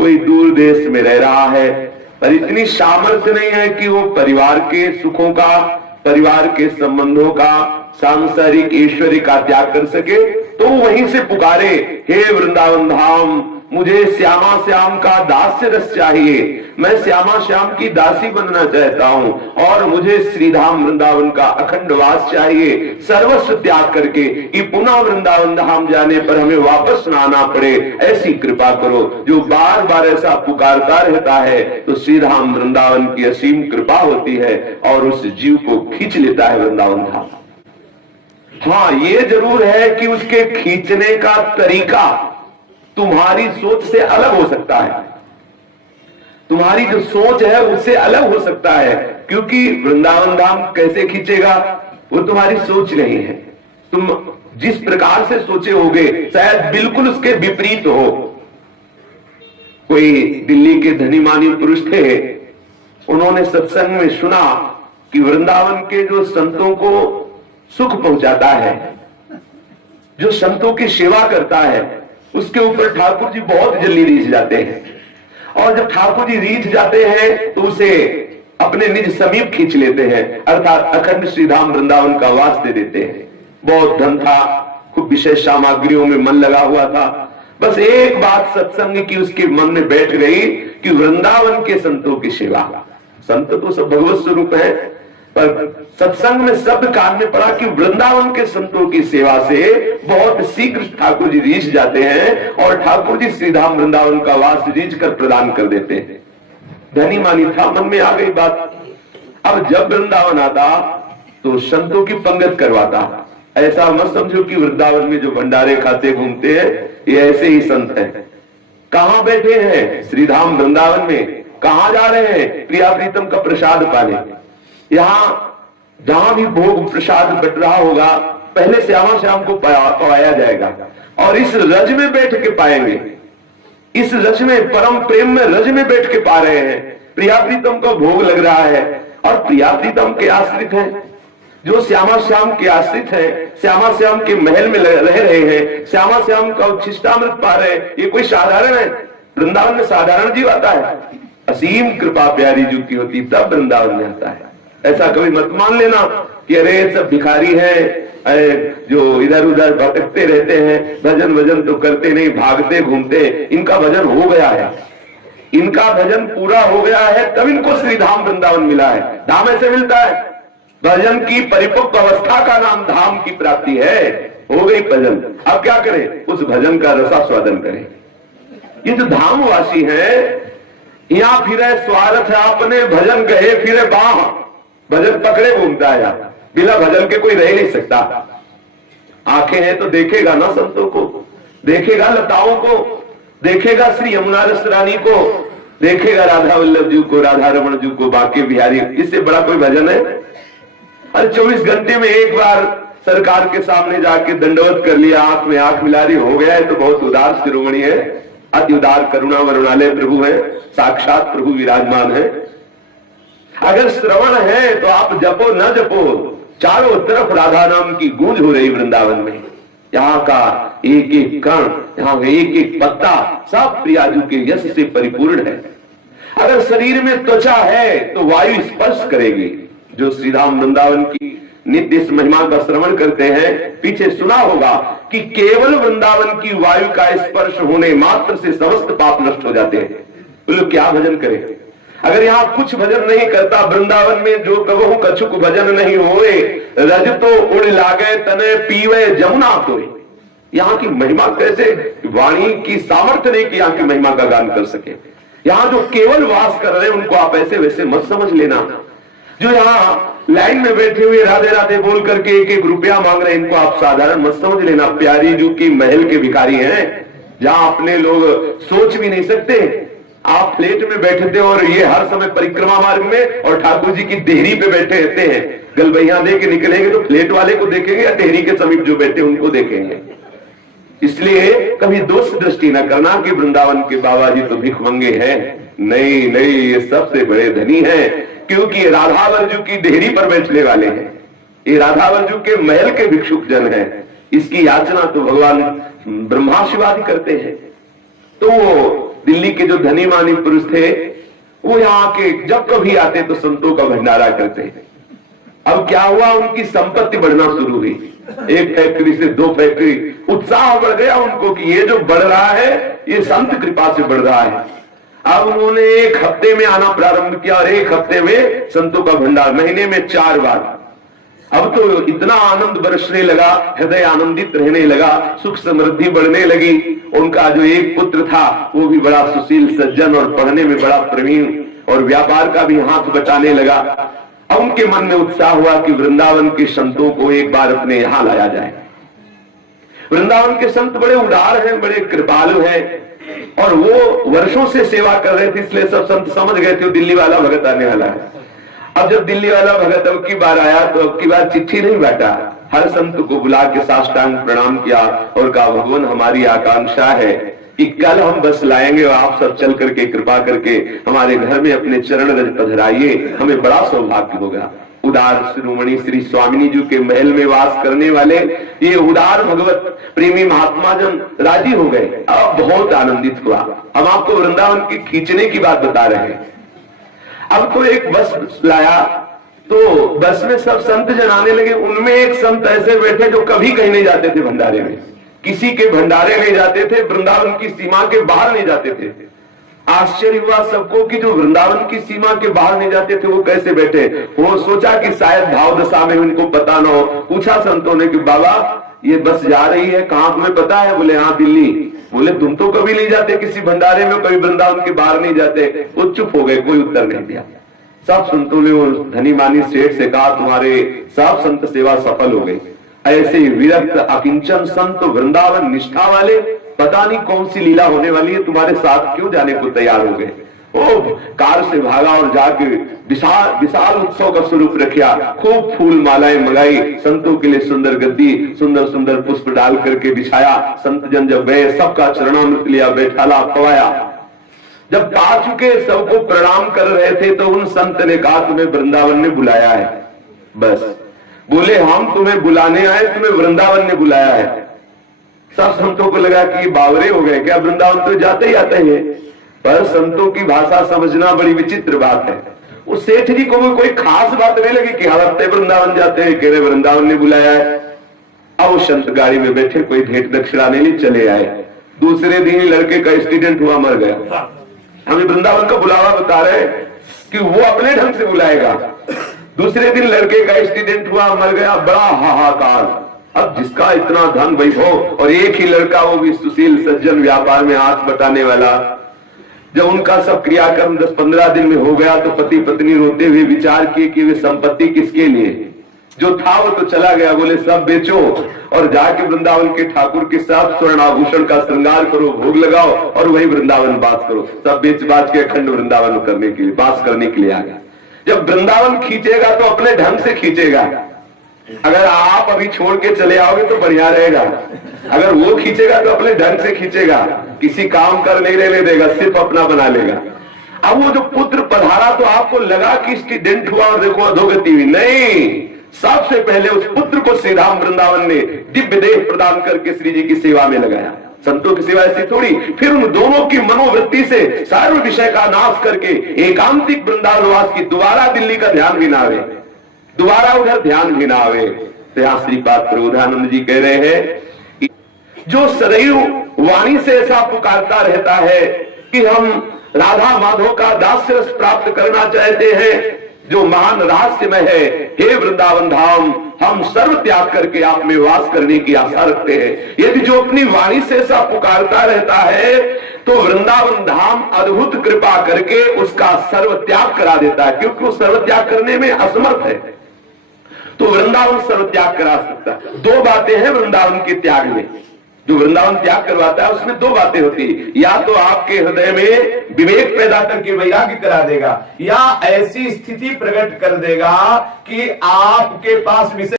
कोई दूर देश में रह रहा है पर इतनी सामर्थ्य नहीं है कि वो परिवार के सुखों का, परिवार के संबंधों का, सांसारिक ऐश्वर्य का त्याग कर सके, तो वहीं से पुकारे, हे वृंदावन धाम, मुझे श्यामा श्याम का दास्य रस चाहिए, मैं श्यामा श्याम की दासी बनना चाहता हूं और मुझे श्रीधाम वृंदावन का अखंड वास चाहिए, सर्वस्व त्याग करके कि पुनः वृंदावन धाम जाने पर हमें वापस न आना पड़े, ऐसी कृपा करो। जो बार बार ऐसा पुकारता रहता है तो श्रीधाम वृंदावन की असीम कृपा होती है और उस जीव को खींच लेता है वृंदावन धाम। हाँ, ये जरूर है कि उसके खींचने का तरीका तुम्हारी सोच से अलग हो सकता है, तुम्हारी जो सोच है उससे अलग हो सकता है, क्योंकि वृंदावन धाम कैसे खींचेगा वो तुम्हारी सोच नहीं है। तुम जिस प्रकार से सोचे होगे शायद बिल्कुल उसके विपरीत हो। कोई दिल्ली के धनी मानी पुरुष थे, उन्होंने सत्संग में सुना कि वृंदावन के जो संतों को सुख पहुंचाता है, जो संतों की सेवा करता है, उसके ऊपर ठाकुर जी बहुत जल्दी रीझ जाते हैं और जब ठाकुर जी रीझ जाते हैं तो उसे अपने निज समीप खींच लेते हैं, अर्थात अखंड श्रीधाम वृंदावन का वास दे देते हैं। बहुत धन था, खूब विशेष सामग्रियों में मन लगा हुआ था, बस एक बात सत्संग की उसके मन में बैठ गई कि वृंदावन के संतों की सेवा। संत तो सब भगवत स्वरूप है, पर सत्संग में शब्द कान में पड़ा कि वृंदावन के संतों की सेवा से बहुत शीघ्र ठाकुर जी रीझ जाते हैं और ठाकुर जी श्रीधाम वृंदावन का वास रीझ कर प्रदान कर देते हैं। धनी मानी था, मन में आ गई बात। अब जब वृंदावन आता तो संतों की पंगत करवाता। ऐसा मत समझो कि वृंदावन में जो भंडारे खाते घूमते हैं ये ऐसे ही संत हैं। कहां बैठे हैं? श्रीधाम वृंदावन में। कहां जा रहे हैं? प्रिया प्रीतम का प्रसाद पाने। यहां जहां भी भोग प्रसाद बट रहा होगा पहले श्यामा श्याम को पाया जाएगा और इस रज में बैठ के पाएंगे। इस रज में, परम प्रेम में, रज में बैठ के पा रहे हैं। प्रिया प्रीतम का भोग लग रहा है और प्रिया प्रीतम के आश्रित हैं, जो श्यामा श्याम के आश्रित हैं, श्यामा श्याम के महल में रह रहे हैं, श्यामा श्याम का उच्छिष्टामृत पा रहे हैं। ये कोई साधारण है? वृंदावन में साधारण जीव आता है? असीम कृपा प्यारी जीव की होती तब वृंदावन में आता है। ऐसा कभी मत मान लेना कि अरे सब भिखारी हैं जो इधर उधर भटकते रहते हैं, भजन भजन तो करते नहीं, भागते घूमते। इनका भजन हो गया है, इनका भजन पूरा हो गया है, तब इनको श्रीधाम वृंदावन मिला है। धाम ऐसे मिलता है, भजन की परिपक्व अवस्था का नाम धाम की प्राप्ति है। हो गई भजन, अब क्या करें? उस भजन का रसास्वादन करें। ये जो धामवासी है यहाँ फिरे स्वार्थ है अपने, भजन कहे फिरे बाह, भजन पकड़े घूमता है। बिना भजन के कोई रह नहीं सकता। आंखें हैं तो देखेगा ना संतों को, देखेगा लताओं को, देखेगा श्री यमुना रस रानी को, देखेगा राधा वल्लभ जी को, राधा रमण जी को, बांके बिहारी। इससे बड़ा कोई भजन है? हर 24 घंटे में एक बार सरकार के सामने जाके दंडवत कर लिया, आंख में आंख मिला रही, हो गया है तो बहुत उदार शिरोमणि है, अति उदार करुणा वरुणालय प्रभु है, साक्षात प्रभु विराजमान है। अगर श्रवण है तो आप जपो न जपो, चारों तरफ राधा नाम की गूंज हो रही वृंदावन में। यहाँ का एक एक कण, यहाँ का एक एक पत्ता सब प्रियाजू के यश से परिपूर्ण है। अगर शरीर में त्वचा है तो वायु स्पर्श करेगी। जो श्रीधाम वृंदावन की नित्य इस महिमा का श्रवण करते हैं, पीछे सुना होगा कि केवल वृंदावन की वायु का स्पर्श होने मात्र से समस्त पाप नष्ट हो जाते हैं। तो लोग क्या भजन करें? अगर यहाँ कुछ भजन नहीं करता, वृंदावन में जो कबहू कछुक भजन नहीं होए, रज तो उड़ लागे तने पीवे जमुना तोय। यहाँ की महिमा कैसे, वाणी की सामर्थ्य नहीं कि यहाँ की महिमा का गान कर सके। यहाँ जो केवल वास कर रहे हैं उनको आप ऐसे वैसे मत समझ लेना। जो यहाँ लाइन में बैठे हुए राधे राधे बोल करके एक एक रुपया मांग रहे हैं, इनको आप साधारण मत समझ लेना। प्यारी जी की महल के भिखारी हैं, जहाँ अपने लोग सोच भी नहीं सकते। आप फ्लैट में बैठे थे और ये हर समय परिक्रमा मार्ग में और ठाकुर जी की देहरी पे बैठे रहते हैं। गलबैया दे के निकलेंगे तो फ्लैट वाले को देखेंगे या देहरी के समीप जो बैठे उनको देखेंगे। इसलिए कभी दोष दृष्टि न करना कि वृंदावन के बाबा जी तो भिख मंगे हैं। नहीं नहीं, ये सबसे बड़े धनी हैं, क्योंकि राधावरजू की देहरी पर बैठने वाले हैं। ये राधावरजू के महल के भिक्षुक जन हैं। इसकी याचना तो भगवान ब्रह्मा शिव आदि करते हैं। तो वो दिल्ली के जो धनी मानी पुरुष थे वो यहाँ के जब कभी आते तो संतों का भंडारा करते। अब क्या हुआ, उनकी संपत्ति बढ़ना शुरू हुई, 1 फैक्ट्री से 2 फैक्ट्री, उत्साह बढ़ गया उनको कि ये जो बढ़ रहा है ये संत कृपा से बढ़ रहा है। अब उन्होंने 1 हफ्ते में आना प्रारंभ किया और 1 हफ्ते में संतों का भंडार, महीने में 4 बार। अब तो इतना आनंद बरसने लगा, हृदय आनंदित रहने लगा, सुख समृद्धि बढ़ने लगी। उनका जो एक पुत्र था वो भी बड़ा सुशील सज्जन और पढ़ने में बड़ा प्रवीण और व्यापार का भी हाथ बटाने लगा। अब उनके मन में उत्साह हुआ कि वृंदावन के संतों को एक बार अपने यहां लाया जाए। वृंदावन के संत बड़े उदार हैं, बड़े कृपालु हैं और वो वर्षों से सेवा कर रहे थे, इसलिए सब संत समझ गए थे दिल्ली वाला भगत आने वाला है। अब जब दिल्ली वाला भगत अब की बार आया तो अब की बार चिट्ठी नहीं बांटा, हर संत को बुला के साष्टांग प्रणाम किया और कहा भगवान हमारी आकांक्षा है कि कल हम बस लाएंगे और आप सब चल करके कृपा करके हमारे घर में अपने चरण रज पधराइए, हमें बड़ा सौभाग्य होगा। उदार शिरोमणि श्री स्वामिनी जी के महल में वास करने वाले ये उदार भगवत प्रेमी महात्मा जन राजी हो गए। अब बहुत आनंदित हुआ। हम आपको वृंदावन की खींचने की बात बता रहे हैं। अब तो एक बस लाया तो बस में सब संत जन आने लगे। उनमें एक संत ऐसे बैठे जो कभी कहीं नहीं जाते थे भंडारे में, किसी के भंडारे नहीं जाते थे, वृंदावन की सीमा के बाहर नहीं जाते थे। आश्चर्य हुआ सबको कि जो वृंदावन की सीमा के बाहर नहीं जाते थे वो कैसे बैठे। वो सोचा कि शायद भाव दशा में उनको पता न हो। पूछा संतों ने कि बाबा ये बस जा रही है, कहां तुम्हें पता है? बोले हाँ दिल्ली। बोले तुम तो कभी नहीं जाते किसी भंडारे में, कभी वृंदावन के बाहर नहीं जाते। वो चुप हो गए, कोई उत्तर नहीं दिया। सब संतों ने वो धनी मानी सेठ से कहा तुम्हारे सब संत सेवा सफल हो गई। ऐसे विरक्त अकिंचन संत वृंदावन निष्ठा वाले पता नहीं कौन सी लीला होने वाली है, तुम्हारे साथ क्यों जाने को तैयार हो गए। ओ कार से भागा और जाके विशाल विशाल उत्सव का स्वरूप रखा, खूब फूल मालाएं मंगाई, संतों के लिए सुंदर गद्दी सुंदर सुंदर पुष्प डाल करके बिछाया। संत जन जब गए सबका चरणामृत लिया, बैठाला पवाया। जब पा चुके सबको प्रणाम कर रहे थे तो उन संत ने कहा तुम्हें वृंदावन ने बुलाया है। बस बोले हम तुम्हें बुलाने आए, तुम्हें वृंदावन ने बुलाया है। सब संतों को लगा कि बावरे हो गए क्या, वृंदावन तो जाते ही आते हैं। पर संतों की भाषा समझना बड़ी विचित्र बात है। उस सेठ जी को कोई खास बात नहीं लगी कि हर हफ्ते वृंदावन जाते हैं, कह रहे वृंदावन ने बुलाया है। अब संत गाड़ी में बैठे, कोई भेंट दक्षिणा नहीं ली, चले आए। दूसरे दिन ही लड़के का एक्सीडेंट हुआ, मर गया। हमें वृंदावन का बुलावा बता रहे कि वो अपने ढंग से बुलाएगा। दूसरे दिन लड़के का एक्सीडेंट हुआ, मर गया, बड़ा हाहाकार। अब जिसका इतना धन वैभव और एक ही लड़का, वो भी सुशील सज्जन व्यापार में हाथ बटाने वाला। जब उनका सब क्रियाक्रम 10-15 दिन में हो गया तो पति पत्नी रोते हुए विचार किए कि वे संपत्ति किसके लिए, जो था वो तो चला गया। बोले सब बेचो और जाके वृंदावन के ठाकुर के साथ स्वर्ण आभूषण का श्रृंगार करो, भोग लगाओ और वही वृंदावन बास करो। सब बेच बाच के अखंड वृंदावन करने के लिए, बास करने के लिए आ गया। जब वृंदावन खींचेगा तो अपने ढंग से खींचेगा। अगर आप अभी छोड़ के चले आओगे तो बढ़िया रहेगा, अगर वो खींचेगा तो अपने ढंग से खींचेगा, किसी काम कर नहीं रहने देगा, सिर्फ अपना बना लेगा। अब वो जो पुत्र पधारा तो आपको लगा कि एक्सीडेंट हुआ और देखो अधोगति हुई, नहीं, सबसे पहले उस पुत्र को श्री राम वृंदावन ने दिव्य देह प्रदान करके श्री जी की सेवा में लगाया। संतों की सेवा ऐसी थोड़ी। फिर उन दोनों की मनोवृत्ति से सर्व विषय का नाश करके एकांतिक वृंदावनवास की दोबारा दिल्ली का ध्यान भी ना आवे, दोबारा उधर ध्यान भी ना आवे। तो यहाँ श्रीपाद प्रबोधानंद जी कह रहे हैं जो सदैव वाणी से ऐसा पुकारता रहता है कि हम राधा माधव का दास्य रस प्राप्त करना चाहते हैं, जो महान रहस्यमय है, हे वृंदावन धाम, हम सर्व त्याग करके आप में वास करने की आशा रखते हैं। यदि जो अपनी वाणी से ऐसा पुकारता रहता है तो वृंदावन धाम अद्भुत कृपा करके उसका सर्व त्याग करा देता है, क्योंकि वो सर्व त्याग करने में असमर्थ है। तो वृंदावन सर्व त्याग करा सकता है। 2 बातें हैं वृंदावन के त्याग में। जो वृंदावन त्याग करवाता है उसमें 2 बातें होती है, या तो आपके हृदय में विवेक पैदा करके वैराग्य करा देगा, या ऐसी स्थिति प्रकट कर देगा कि आपके पास विषय